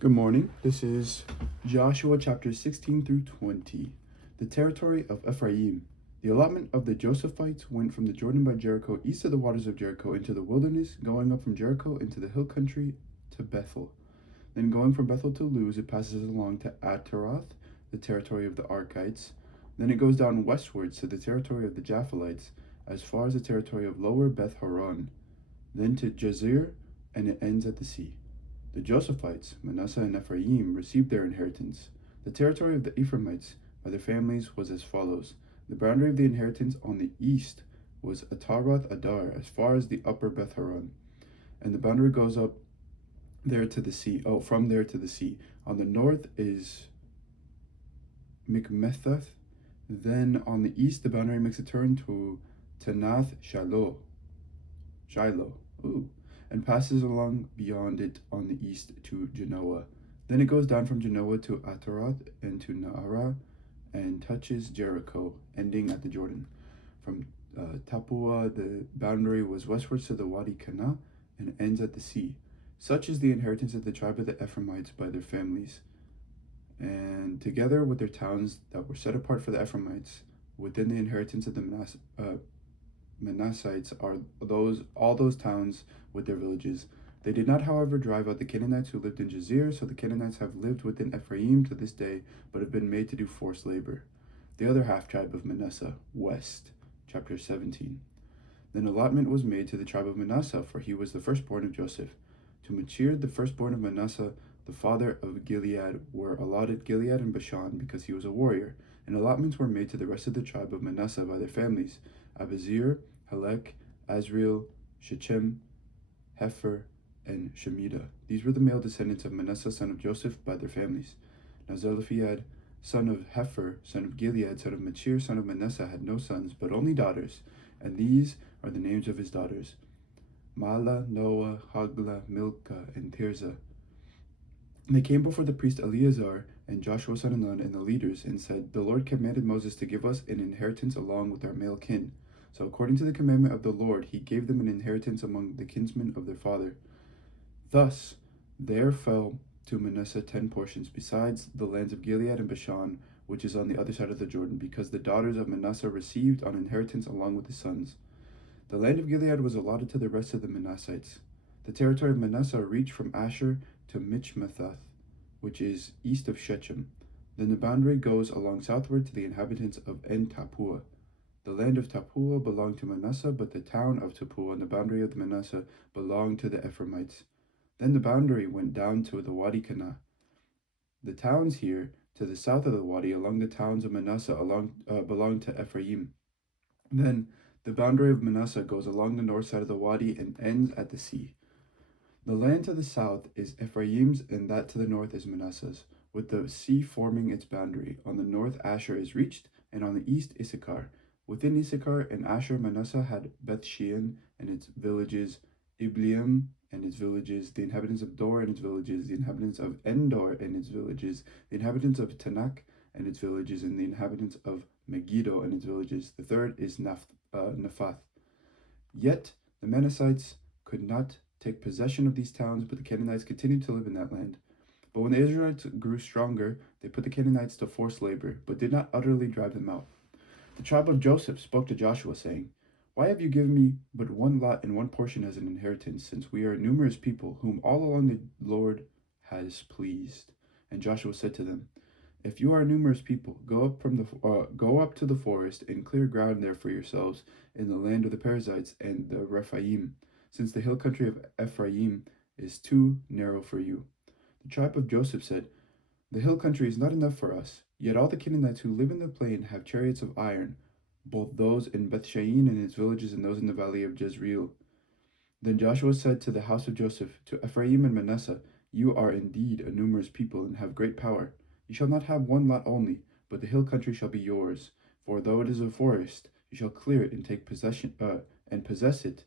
Good morning. This is Joshua chapter 16 through 20. The territory of Ephraim. The allotment of the Josephites went from the Jordan by Jericho, east of the waters of Jericho, into the wilderness, going up from Jericho into the hill country to Bethel. Then going from Bethel to Luz, it passes along to Ataroth, the territory of the Arkites. Then it goes down westwards to the territory of the Japhilites, as far as the territory of lower Beth Horon, then to Jazer, and it ends at the sea. The Josephites, Manasseh and Ephraim, received their inheritance. The territory of the Ephraimites by their families was as follows. The boundary of the inheritance on the east was Ataroth Adar, as far as the upper Beth Horon, and the boundary goes up there to the sea. From there to the sea. On the north is Mikmetheth. Then on the east, the boundary makes a turn to Tanath Shiloh. And passes along beyond it on the east to Genoa. Then it goes down from Genoa to Ataroth and to Naarah and touches Jericho, ending at the Jordan. From Tapua, the boundary was westwards to the Wadi Kana and ends at the sea. Such is the inheritance of the tribe of the Ephraimites by their families, and together with their towns that were set apart for the Ephraimites, within the inheritance of the Manassites are all those towns with their villages. They did not, however, drive out the Canaanites who lived in Jazer, so the Canaanites have lived within Ephraim to this day, but have been made to do forced labor. The other half-tribe of Manasseh, west, chapter 17. Then allotment was made to the tribe of Manasseh, for he was the firstborn of Joseph. To Machir, the firstborn of Manasseh, the father of Gilead, were allotted Gilead and Bashan, because he was a warrior, and allotments were made to the rest of the tribe of Manasseh by their families. Abazir, Helek, Azriel, Shechem, Hefer, and Shemida. These were the male descendants of Manasseh, son of Joseph, by their families. Now Zelophehad, son of Hefer, son of Gilead, son of Machir, son of Manasseh, had no sons, but only daughters, and these are the names of his daughters: Mala, Noah, Hagla, Milcah, and Tirzah. They came before the priest Eleazar and Joshua son of Nun and the leaders, and said, The Lord commanded Moses to give us an inheritance along with our male kin. So according to the commandment of the Lord, he gave them an inheritance among the kinsmen of their father. Thus there fell to Manasseh 10 portions, besides the lands of Gilead and Bashan, which is on the other side of the Jordan, because the daughters of Manasseh received an inheritance along with his sons. The land of Gilead was allotted to the rest of the Manassites. The territory of Manasseh reached from Asher to Michmethath, which is east of Shechem. Then the boundary goes along southward to the inhabitants of En Tapua. The land of Tapua belonged to Manasseh, but the town of Tapua and the boundary of the Manasseh belonged to the Ephraimites. Then the boundary went down to the Wadi Kana. The towns here, to the south of the Wadi, along the towns of Manasseh, belonged to Ephraim. Then the boundary of Manasseh goes along the north side of the Wadi and ends at the sea. The land to the south is Ephraim's, and that to the north is Manasseh's, with the sea forming its boundary. On the north Asher is reached, and on the east Issachar. Within Issachar and Asher, Manasseh had Beth Shean and its villages, Ibleam and its villages, the inhabitants of Dor and its villages, the inhabitants of Endor and its villages, the inhabitants of Tanakh and its villages, and the inhabitants of Megiddo and its villages. The third is Naphath. Yet the Manassites could not take possession of these towns, but the Canaanites continued to live in that land. But when the Israelites grew stronger, they put the Canaanites to forced labor, but did not utterly drive them out. The tribe of Joseph spoke to Joshua, saying, Why have you given me but one lot and one portion as an inheritance, since we are a numerous people, whom all along the Lord has pleased? And Joshua said to them, If you are a numerous people, go up to the forest and clear ground there for yourselves in the land of the Perizzites and the Rephaim, since the hill country of Ephraim is too narrow for you. The tribe of Joseph said, The hill country is not enough for us. Yet all the Canaanites who live in the plain have chariots of iron, both those in Bethshean and its villages and those in the valley of Jezreel. Then Joshua said to the house of Joseph, to Ephraim and Manasseh, You are indeed a numerous people and have great power. You shall not have one lot only, but the hill country shall be yours. For though it is a forest, you shall clear it and take possession and possess it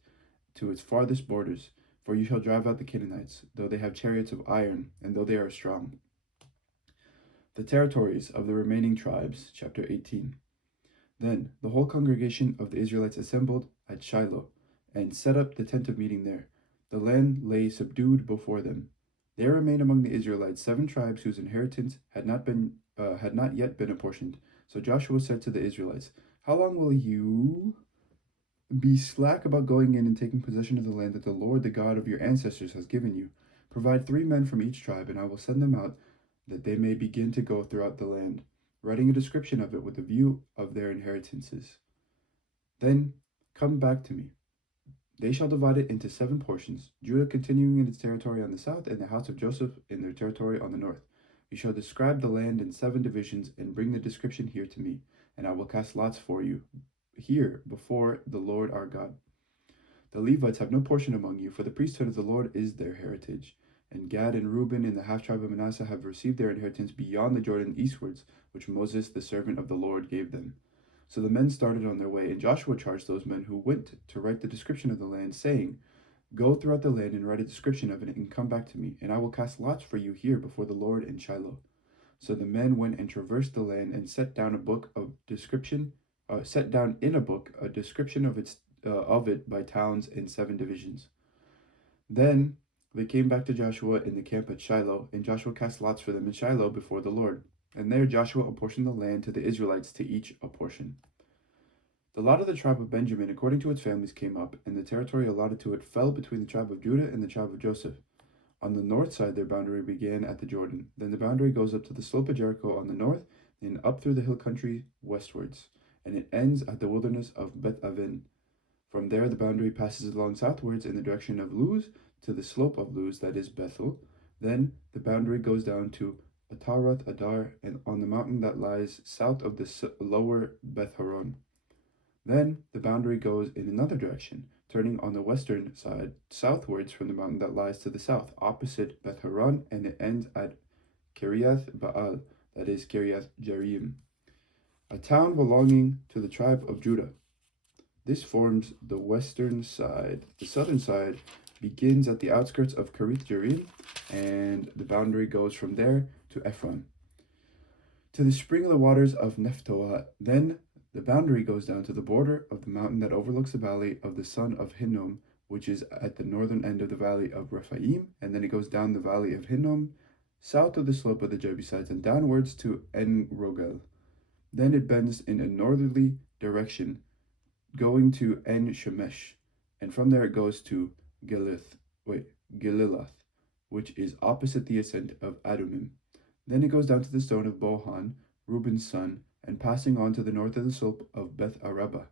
to its farthest borders. For you shall drive out the Canaanites, though they have chariots of iron, and though they are strong. The territories of the remaining tribes, chapter 18. Then the whole congregation of the Israelites assembled at Shiloh, and set up the tent of meeting there. The land lay subdued before them. There remained among the Israelites 7 tribes whose inheritance had not yet been apportioned. So Joshua said to the Israelites, "How long will you be slack about going in and taking possession of the land that the Lord, the God of your ancestors, has given you? Provide 3 men from each tribe, and I will send them out, that they may begin to go throughout the land, writing a description of it with a view of their inheritances. Then come back to me. They shall divide it into 7 portions, Judah continuing in its territory on the south, and the house of Joseph in their territory on the north. You shall describe the land in 7 divisions, and bring the description here to me, and I will cast lots for you here before the Lord our God. The Levites have no portion among you, for the priesthood of the Lord is their heritage. And Gad and Reuben and the half-tribe of Manasseh have received their inheritance beyond the Jordan eastwards, which Moses the servant of the Lord gave them." So the men started on their way, and Joshua charged those men who went to write the description of the land, saying, "Go throughout the land and write a description of it, and come back to me, and I will cast lots for you here before the Lord in Shiloh." So the men went and traversed the land, and set down in a book a description of it by towns in 7 divisions. Then they came back to Joshua in the camp at Shiloh, and Joshua cast lots for them in Shiloh before the Lord. And there Joshua apportioned the land to the Israelites, to each a portion. The lot of the tribe of Benjamin, according to its families, came up, and the territory allotted to it fell between the tribe of Judah and the tribe of Joseph. On the north side, their boundary began at the Jordan. Then the boundary goes up to the slope of Jericho on the north, and up through the hill country westwards, and it ends at the wilderness of Beth Aven. From there, the boundary passes along southwards in the direction of Luz to the slope of Luz, that is Bethel. Then the boundary goes down to Ataroth Adar, and on the mountain that lies south of the lower Beth Horon. Then the boundary goes in another direction, turning on the western side southwards from the mountain that lies to the south, opposite Beth Horon, and it ends at Kiriath Baal, that is Kiriath Jearim, a town belonging to the tribe of Judah. This forms the western side. The southern side begins at the outskirts of Kiriath Jearim, and the boundary goes from there to Ephron, to the spring of the waters of Nephtoah. Then the boundary goes down to the border of the mountain that overlooks the valley of the son of Hinnom, which is at the northern end of the valley of Rephaim, and then it goes down the valley of Hinnom, south of the slope of the Jebusites, and downwards to En Rogel. Then it bends in a northerly direction, going to En Shemesh, and from there it goes to Geliloth, which is opposite the ascent of Adumim. Then it goes down to the stone of Bohan, Reuben's son, and passing on to the north of the slope of Beth Araba.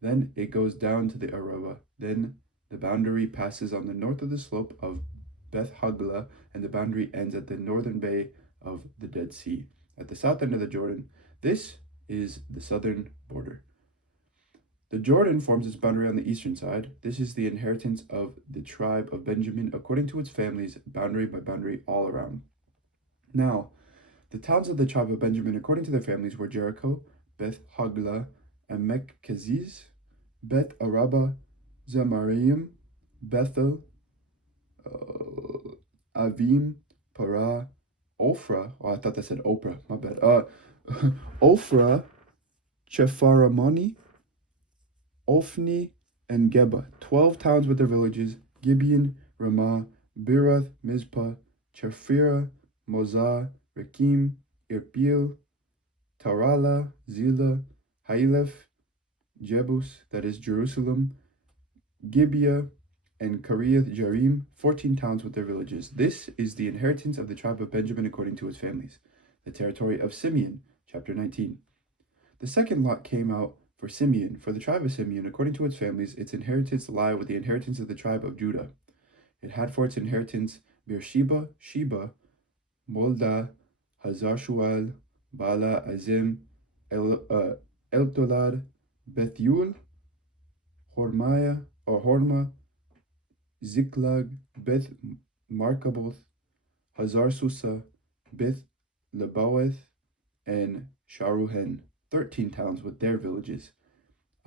Then it goes down to the Araba. Then the boundary passes on the north of the slope of Beth Hagla, and the boundary ends at the northern bay of the Dead Sea, at the south end of the Jordan. This is the southern border. The Jordan forms its boundary on the eastern side. This is the inheritance of the tribe of Benjamin, according to its families, boundary by boundary all around. Now, the towns of the tribe of Benjamin, according to their families, were Jericho, Beth Hagla, Emek Keziz, Beth Araba, Zemaraim, Bethel, Avim, Parah, Ophrah. Oh, I thought that said Oprah. My bad. Ophrah, Chepharamoni, Ophni, and Geba. 12 towns with their villages: Gibeon, Ramah, Birath, Mizpah, Chephirah, Mozah, Rekim, Irpeel, Tarala, Zillah, Hailef, Jebus, that is Jerusalem, Gibeah, and Kiriath Jearim, 14 towns with their villages. This is the inheritance of the tribe of Benjamin according to its families. The territory of Simeon, chapter 19. The second lot came out for Simeon. For the tribe of Simeon, according to its families, its inheritance lie with the inheritance of the tribe of Judah. It had for its inheritance Beersheba, Sheba, Molda, Hazar-Shual, Bala, Azim, Eltolad, Bethul, Horma, Ziklag, Beth Markaboth, Hazar Susa, Beth Lebaoth, and Sharuhen, 13 towns with their villages.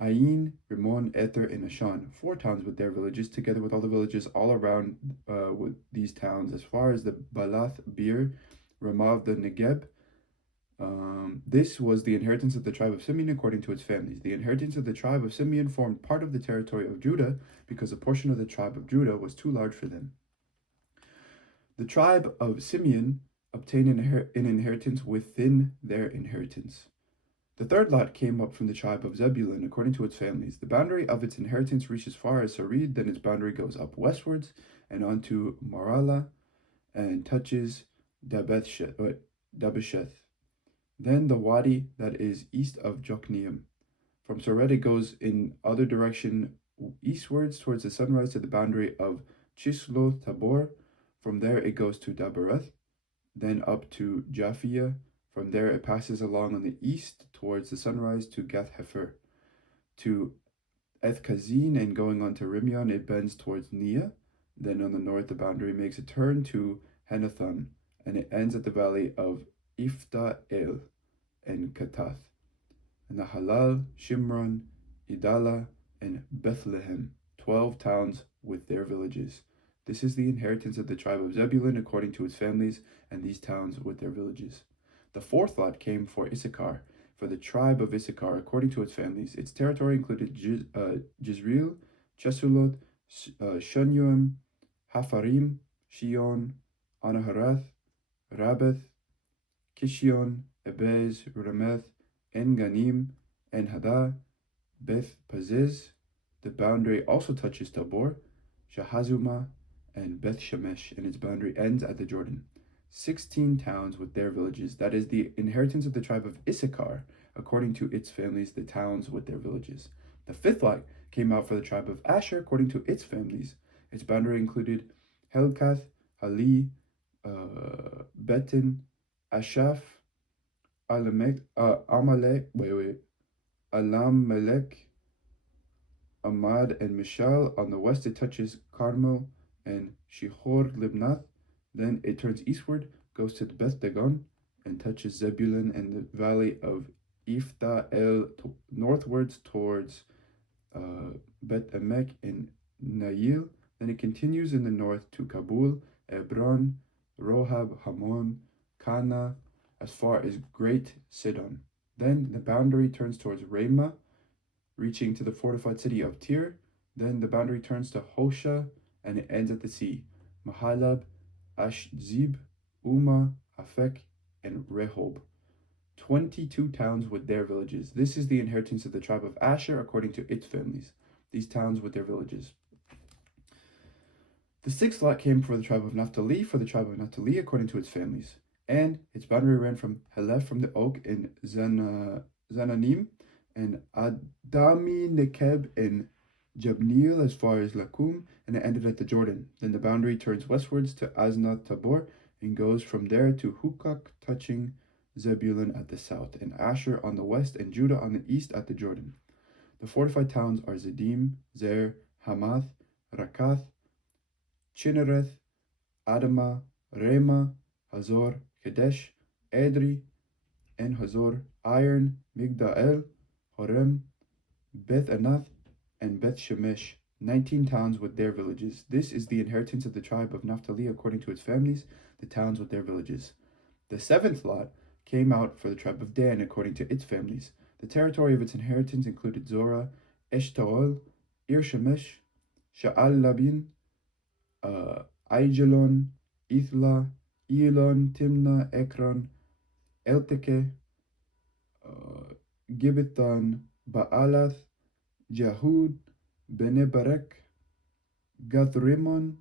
Ain, Rimmon, Ether, and Ashan, 4 towns with their villages, together with all the villages all around with these towns, as far as the Balath, Bir, Ramav, the Negeb. This was the inheritance of the tribe of Simeon according to its families. The inheritance of the tribe of Simeon formed part of the territory of Judah, because a portion of the tribe of Judah was too large for them. The tribe of Simeon obtained an inheritance within their inheritance. The third lot came up from the tribe of Zebulun according to its families. The boundary of its inheritance reaches as far as Sarid, then its boundary goes up westwards and onto Marala and touches Dabesheth. Then the wadi that is east of Jokneam. From Sared it goes in other direction eastwards towards the sunrise to the boundary of Chisloth Tabor. From there it goes to Dabereth, then up to Japhia. From there it passes along on the east towards the sunrise to Gath Hefer. To Ethkazin and going on to Rimion it bends towards Nia. Then on the north the boundary makes a turn to Henathon and it ends at the valley of Ifta El and Katath. Nahalal, Shimron, Idala, and Bethlehem, 12 towns with their villages. This is the inheritance of the tribe of Zebulun according to its families, and these towns with their villages. The fourth lot came for Issachar, for the tribe of Issachar according to its families. Its territory included Jezreel, Chesulot, Shunem, Hafarim, Shion, Anaharath, Rabbath, Kishion, Ebez, Rameth, En-Ganim, En-Haddah, Beth Paziz. The boundary also touches Tabor, Shahazuma, and Beth Shemesh, and its boundary ends at the Jordan. 16 towns with their villages. That is the inheritance of the tribe of Issachar, according to its families, the towns with their villages. The fifth lot came out for the tribe of Asher, according to its families. Its boundary included Helkath, Hali, Betin, Ashaph, Amalek, Alammelech, Amad, and Mishal. On the west it touches Carmel and Shihor Libnath. Then it turns eastward, goes to Beth Dagon, and touches Zebulun and the valley of Ifta El northwards towards Bet Emek and Nail. Then it continues in the north to Kabul, Ebron, Rohab, Hamon, Kana, as far as Great Sidon. Then the boundary turns towards Ramah, reaching to the fortified city of Tyre. Then the boundary turns to Hosha, and it ends at the sea. Mahalab, Ashzib, Uma, Afek, and Rehob. 22 towns with their villages. This is the inheritance of the tribe of Asher according to its families. These towns with their villages. The sixth lot came for the tribe of Naphtali, for the tribe of Naphtali according to its families. And its boundary ran from Helef from the oak in Zananim, and Adami Nekeb in Jabneel as far as Lakum, and it ended at the Jordan. Then the boundary turns westwards to Aznath Tabor, and goes from there to Hukok, touching Zebulun at the south, and Asher on the west, and Judah on the east at the Jordan. The fortified towns are Zedim, Zer, Hamath, Rakath, Chinnereth, Adama, Rema, Hazor, Kadesh, Edri, En Hazor, Iron, Migdael, Horem, Beth Anath, and Beth Shemesh, 19 towns with their villages. This is the inheritance of the tribe of Naphtali according to its families, the towns with their villages. The seventh lot came out for the tribe of Dan according to its families. The territory of its inheritance included Zorah, Eshtaol, Ir-Shemesh, Sha'al Labin, Aijalon, Ithla, Elon, Timnah, Ekron, Elteke, Gibbethon, Baalath, Jahud, Benebarek, Gathrimon,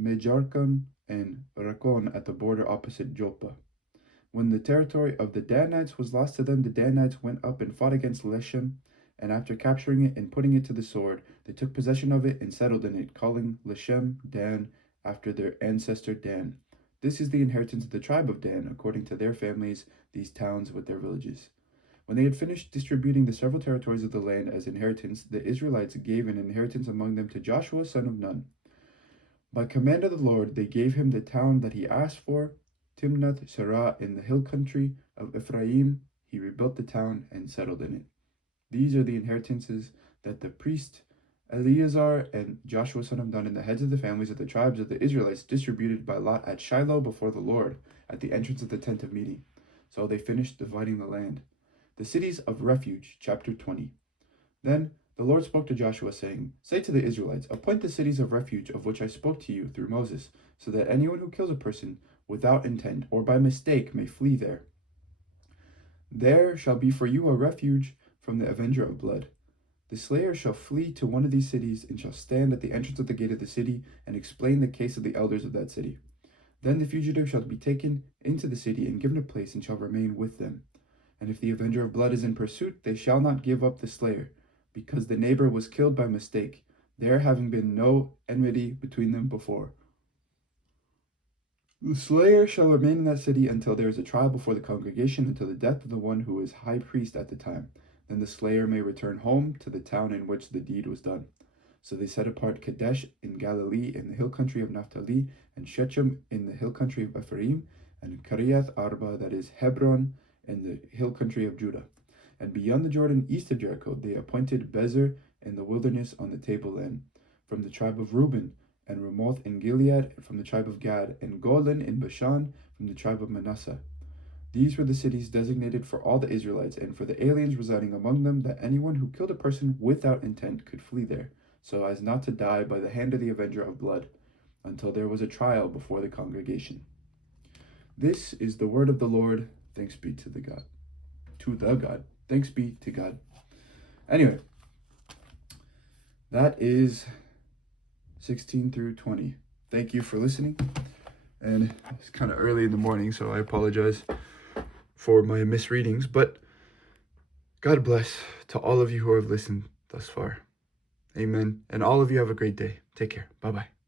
Mejarkon, and Rakon at the border opposite Joppa. When the territory of the Danites was lost to them, the Danites went up and fought against Leshem, and after capturing it and putting it to the sword, they took possession of it and settled in it, calling Leshem Dan after their ancestor Dan. This is the inheritance of the tribe of Dan, according to their families, these towns with their villages. When they had finished distributing the several territories of the land as inheritance, the Israelites gave an inheritance among them to Joshua son of Nun. By command of the Lord, they gave him the town that he asked for, Timnath Serah in the hill country of Ephraim. He rebuilt the town and settled in it. These are the inheritances that the priest Eleazar and Joshua son of Nun and the heads of the families of the tribes of the Israelites distributed by lot at Shiloh before the Lord at the entrance of the tent of meeting. So they finished dividing the land. The cities of refuge, chapter 20. Then The Lord spoke to Joshua, saying, "Say to the Israelites, appoint the cities of refuge of which I spoke to you through Moses, so that anyone who kills a person without intent or by mistake may flee there. There shall be for you a refuge from the avenger of blood. The slayer shall flee to one of these cities and shall stand at the entrance of the gate of the city and explain the case of the elders of that city. Then the fugitive shall be taken into the city and given a place and shall remain with them. And if the avenger of blood is in pursuit, they shall not give up the slayer, because the neighbor was killed by mistake, there having been no enmity between them before. The slayer shall remain in that city until there is a trial before the congregation, until the death of the one who is high priest at the time. Then the slayer may return home to the town in which the deed was done." So they set apart Kadesh in Galilee in the hill country of Naphtali, and Shechem in the hill country of Ephraim, and Kiriath Arba, that is Hebron, in the hill country of Judah. And beyond the Jordan, east of Jericho, they appointed Bezer in the wilderness on the tableland, from the tribe of Reuben, and Ramoth in Gilead from the tribe of Gad, and Golan in Bashan from the tribe of Manasseh. These were the cities designated for all the Israelites, and for the aliens residing among them, that anyone who killed a person without intent could flee there, so as not to die by the hand of the avenger of blood, until there was a trial before the congregation. This is the word of the Lord. Thanks be to the God. To the God. Thanks be to God. Anyway, that is 16 through 20. Thank you for listening. And it's kind of early in the morning, so I apologize for my misreadings, but God bless to all of you who have listened thus far. Amen. And all of you have a great day. Take care. Bye-bye.